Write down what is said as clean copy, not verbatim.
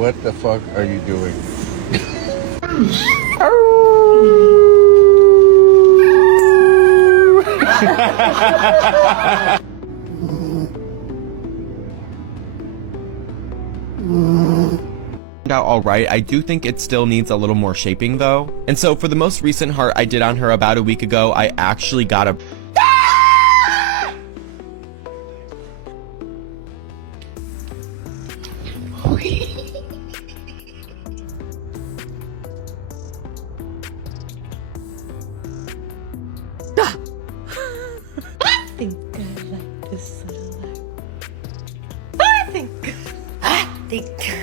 What the fuck are you doing? Out all right. I do think it still needs a little more shaping though. And so for the most recent heart I did on her about a week ago, I actually got a I think I like this. I think